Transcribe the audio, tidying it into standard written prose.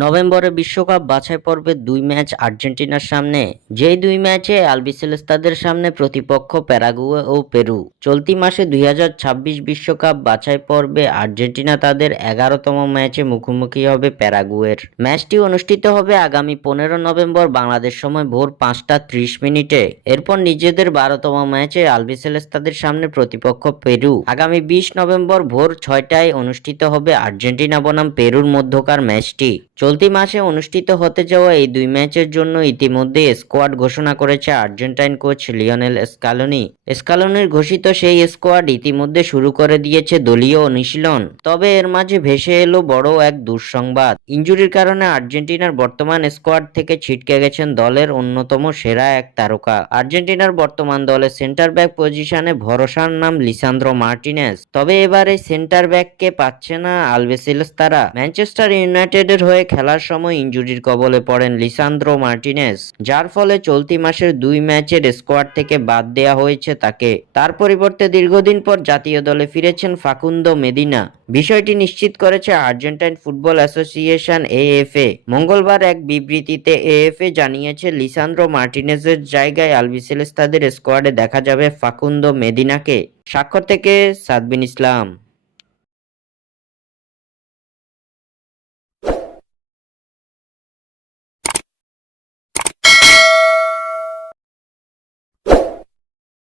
নভেম্বরে বিশ্বকাপ বাছাই পর্বের দুই ম্যাচ আর্জেন্টিনার সামনে। যেই দুই ম্যাচে আলবিসেলেস্তাদের সামনে প্রতিপক্ষ প্যারাগুয়ে ও পেরু। চলতি মাসে 2026 বিশ্বকাপ বাছাই পর্বে আর্জেন্টিনা তাদের 11তম ম্যাচে মুখোমুখি হবে প্যারাগুয়ের। ম্যাচটি অনুষ্ঠিত হবে আগামী 15 নভেম্বর বাংলাদেশ সময় ভোর 5টা 30 মিনিটে। এরপর নিজেদের 12তম ম্যাচে আলবিসেলেস্তাদের সামনে প্রতিপক্ষ পেরু। আগামী 20 নভেম্বর ভোর 6টায় অনুষ্ঠিত হবে আর্জেন্টিনা বনাম পেরুর মধ্যকার ম্যাচটি। চলতি মাসে অনুষ্ঠিত হতে যাওয়া এই দুই ম্যাচের জন্য ইতিমধ্যে স্কোয়াড ঘোষণা করেছে আর্জেন্টাইন কোচ লিওনেল স্কালোনি। স্কালোনির ঘোষিত সেই স্কোয়াড ইতিমধ্যে শুরু করে দিয়েছে দলীয় অনুশীলন। তবে এর মাঝে ভেসে এলো বড় এক দুঃসংবাদ। ইনজুরির কারণে আর্জেন্টিনার বর্তমান স্কোয়াড থেকে ছিটকে গেছেন দলের অন্যতম সেরা এক তারকা। আর্জেন্টিনার বর্তমান দলে সেন্টার ব্যাক পজিশনে ভরসার নাম লিসান্দ্রো মার্টিনেজ। তবে এবার এই সেন্টার ব্যাককে পাচ্ছে না আলবিসেলেস্তারা। ম্যানচেস্টার ইউনাইটেডের হয়ে খেলার সময় ইনজুরির কবলে পড়েন লিসান্দ্রো মার্টিনেজ, যার ফলে চলতি মাসের দুই ম্যাচের স্কোয়াড থেকে বাদ দেওয়া হয়েছে তাকে। তার পরিবর্তে দীর্ঘদিন পর জাতীয় দলে ফিরেছেন ফাকুন্দো মেদিনা। বিষয়টি নিশ্চিত করেছে আর্জেন্টাইন ফুটবল অ্যাসোসিয়েশন এএফএ। মঙ্গলবার এক বিবৃতিতে এএফএ জানিয়েছে লিসান্দ্রো মার্টিনেজের জায়গায় আলবিসেলেস্তাদের স্কোয়াডে দেখা যাবে ফাকুন্দো মেদিনাকে। স্বাক্ষর থেকে সাদবিন ইসলাম।